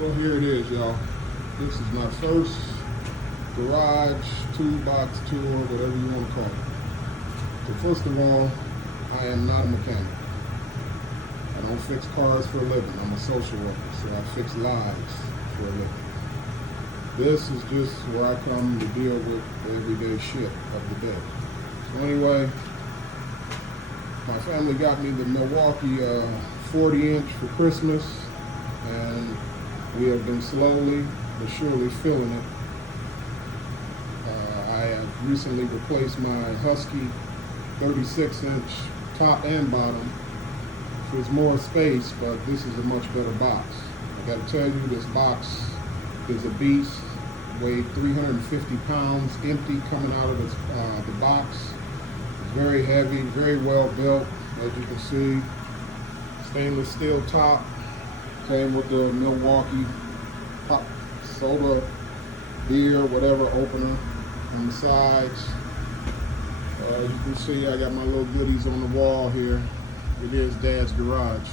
Well, here it is, y'all. This is my first garage toolbox tour, whatever you want to call it. So first of all, I am not a mechanic. I don't fix cars for a living. I'm a social worker, so I fix lives for a living. This is just where I come to deal with the everyday shit of the day. So anyway, my family got me the Milwaukee 40-inch for Christmas, and we have been slowly but surely filling it. I have recently replaced my Husky 36-inch top and bottom. There's more space, but this is a much better box. I gotta tell you, this box is a beast. Weighed 350 pounds, empty coming out of the box. It's very heavy, very well built, as you can see. Stainless steel top. Came with the Milwaukee pop soda, beer, whatever opener on the sides. As you can see, I got my little goodies on the wall here. It is Dad's garage.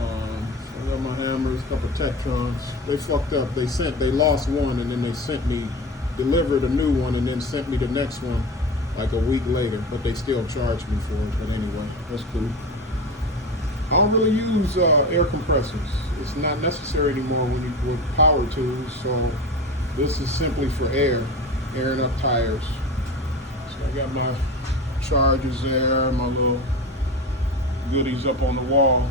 I got my hammers, a couple of Tektron's. They fucked up. They lost one, and then they delivered a new one, and then sent me the next one like a week later. But they still charged me for it. But anyway, that's cool. I don't really use air compressors. It's not necessary anymore with power tools. So this is simply for airing up tires. So I got my chargers there, my little goodies up on the wall.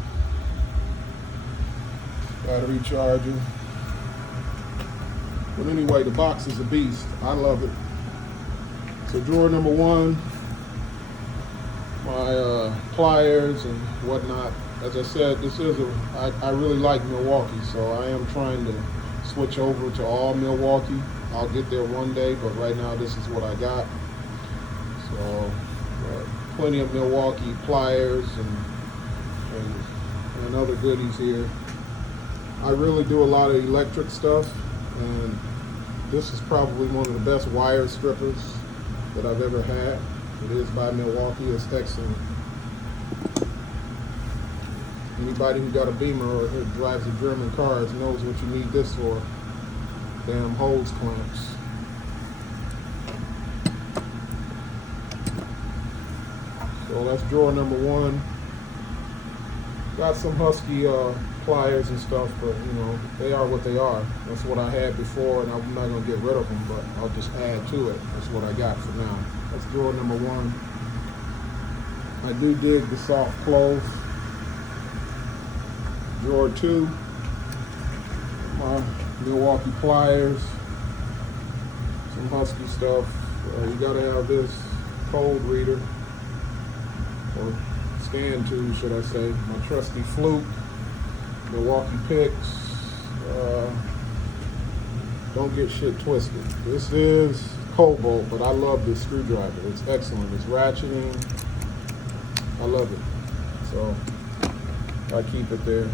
Battery charger. But anyway, the box is a beast. I love it. So drawer number one, my pliers and whatnot. As I said, I really like Milwaukee, so I am trying to switch over to all Milwaukee. I'll get there one day, but right now this is what I got. So plenty of Milwaukee pliers and other goodies here. I really do a lot of electric stuff, and this is probably one of the best wire strippers that I've ever had. It is by Milwaukee. It's excellent. Anybody who got a Beamer or who drives a German cars knows what you need this for. Damn hose clamps. So that's drawer number one. Got some Husky pliers and stuff, but you know, they are what they are. That's what I had before, and I'm not gonna get rid of them, but I'll just add to it. That's what I got for now. That's drawer number one. I do dig the soft close. Drawer two, my Milwaukee pliers, some Husky stuff. You gotta have this code reader, or scan tool, should I say. My trusty Fluke, Milwaukee picks. Don't get shit twisted. This is Cobalt, but I love this screwdriver. It's excellent. It's ratcheting. I love it. So I keep it there.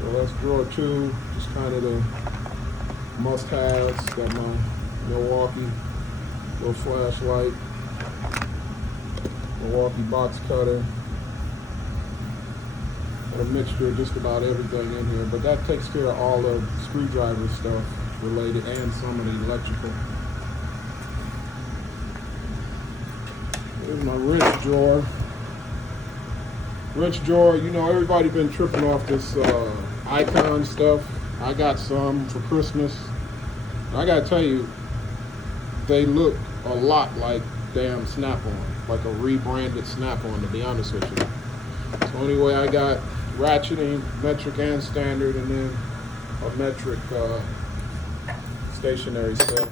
So that's drawer two, just kind of the must-haves. Got my Milwaukee little flashlight, Milwaukee box cutter, and a mixture of just about everything in here. But that takes care of all the screwdriver stuff related and some of the electrical. Here's my wrench drawer. Wrench drawer, you know, everybody been tripping off this Icon stuff. I got some for Christmas. I gotta tell you, they look a lot like damn Snap-on, like a rebranded Snap-on, to be honest with you. So anyway, I got ratcheting, metric and standard, and then a metric stationary set.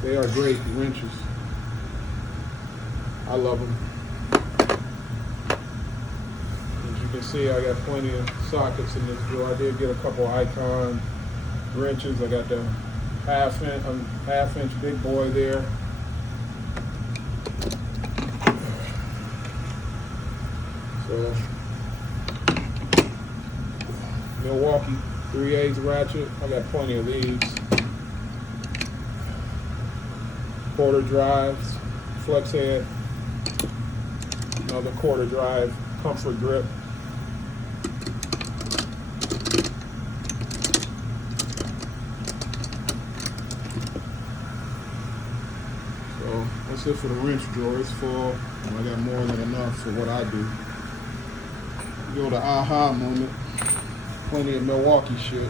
They are great wrenches. I love them. As you can see, I got plenty of sockets in this drawer. I did get a couple Icon wrenches. I got the half inch big boy there. So Milwaukee 3/8 ratchet. I got plenty of these. Quarter drives, flex head, another quarter drive, comfort grip. That's it for the wrench drawer. It's full. I got more than enough for what I do. Go to aha moment. Plenty of Milwaukee shit.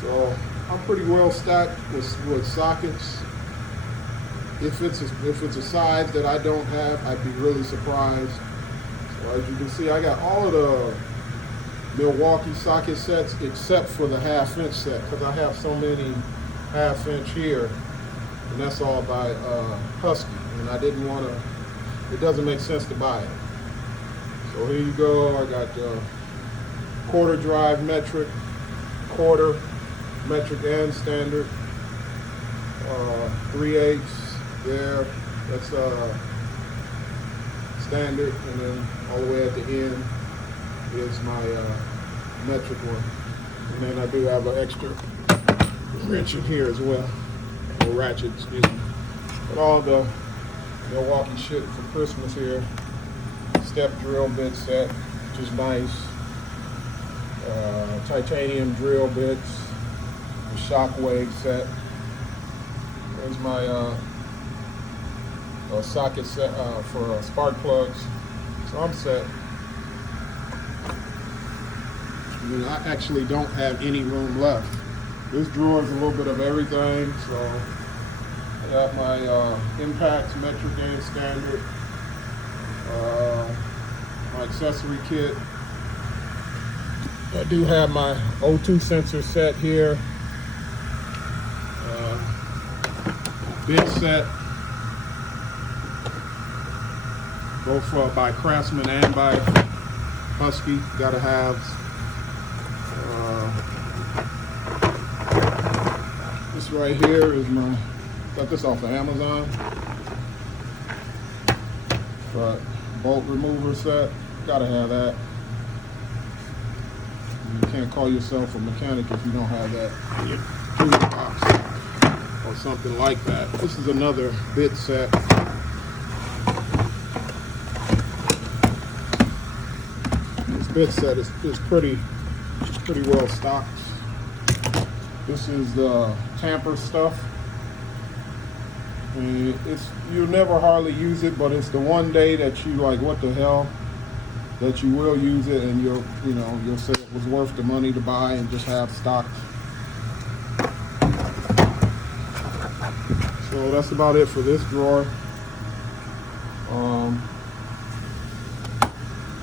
So I'm pretty well stacked with sockets. If it's a size that I don't have, I'd be really surprised. So as you can see, I got all of the Milwaukee socket sets except for the 1/2 inch set, because I have so many 1/2 inch here, and that's all by Husky, and I didn't want to, it doesn't make sense to buy it. So here you go. I got the quarter drive metric, quarter metric and standard, 3/8 there, that's standard, and then all the way at the end is my metric one. And then I do have an extra wrench in here as well, or ratchet, excuse me. But all the Milwaukee shit for Christmas here. Step drill bit set, which is nice. Titanium drill bits, the shockwave set. There's my socket set for spark plugs. So I'm set. I actually don't have any room left. This drawer is a little bit of everything. So I got my impacts, metric and standard, my accessory kit. I do have my O2 sensor set here, bit set, both by Craftsman and by Husky. Gotta have. This right here is my, got this off of Amazon, but bolt remover set, gotta have that. You can't call yourself a mechanic if you don't have that in your toolbox or something like that. This is another bit set. This bit set is pretty well stocked. This is the tamper stuff. And you'll never hardly use it, but it's the one day that you like, what the hell, that you will use it, and you'll say it was worth the money to buy and just have stocked. So that's about it for this drawer.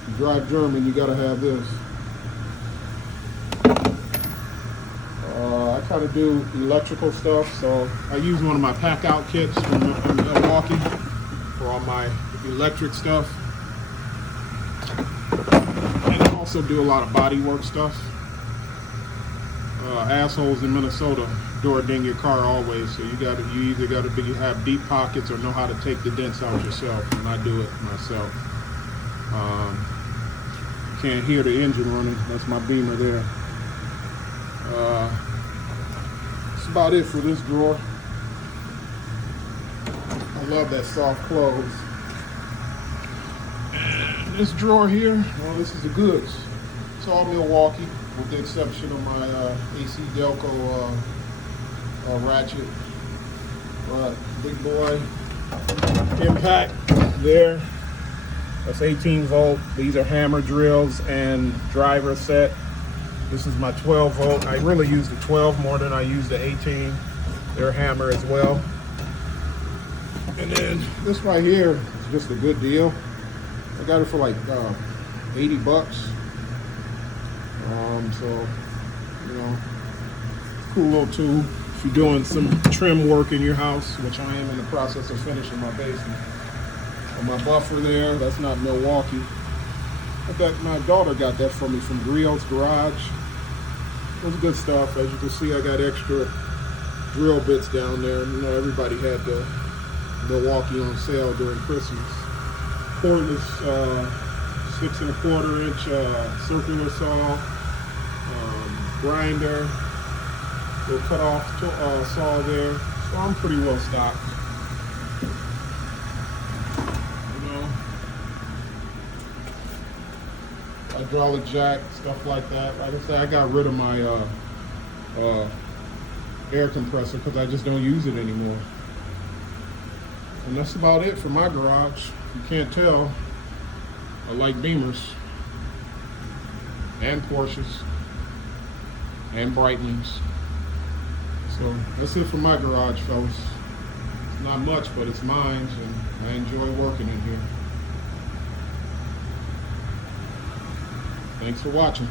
You drive German, you gotta have this. I kind of do electrical stuff, so I use one of my pack out kits from Milwaukee for all my electric stuff. And I also do a lot of body work stuff. Assholes in Minnesota door ding your car always, so you either gotta have deep pockets or know how to take the dents out yourself, and I do it myself. Can't hear the engine running. That's my Beamer there. That's about it for this drawer. I love that soft close. And this drawer here, well, this is the goods. It's all Milwaukee, with the exception of my AC Delco ratchet. But big boy impact there. That's 18 volt. These are hammer drills and driver set. This is my 12 volt. I really use the 12 more than I use the 18. They're hammer as well. And then this right here is just a good deal. I got it for like 80 bucks. So, cool little tool if you're doing some trim work in your house, which I am in the process of finishing my basement. And my buffer there, that's not Milwaukee. My daughter got that for me from Griot's Garage. It was good stuff. As you can see, I got extra drill bits down there. Everybody had the Milwaukee on sale during Christmas. Cordless 6 1/4 inch circular saw, grinder, little cut off saw there. So I'm pretty well stocked. Hydraulic jack, stuff like that. Like I said, I got rid of my air compressor because I just don't use it anymore. And that's about it for my garage. You can't tell, I like Beamers and Porsches and Breitlings. So that's it for my garage, fellas. It's not much, but it's mine, and I enjoy working in here. Thanks for watching.